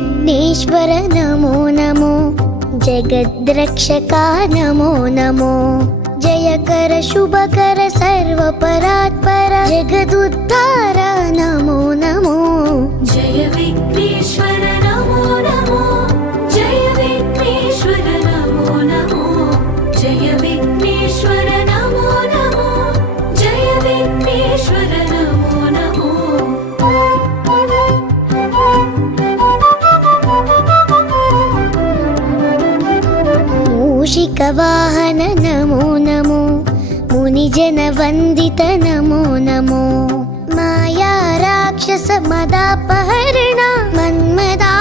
विघ्नेश्वर नमो नमो, जगद्रक्षका नमो नमो, जयकर शुभकर सर्वपरात्पर जगदुद्धार नमो नमो। जय विघ्नेश्वर नमो नमो, जय विघ्नेश्वर नमो नमो, जय विघ्नेश्वर नमो नमो, जय विघ्नेश्वर नमो नमो। मूषिकवाहन नमो नमो, मुनिजनवन्दित नमो नमो, माया राक्षस मदापहरण मन्मदा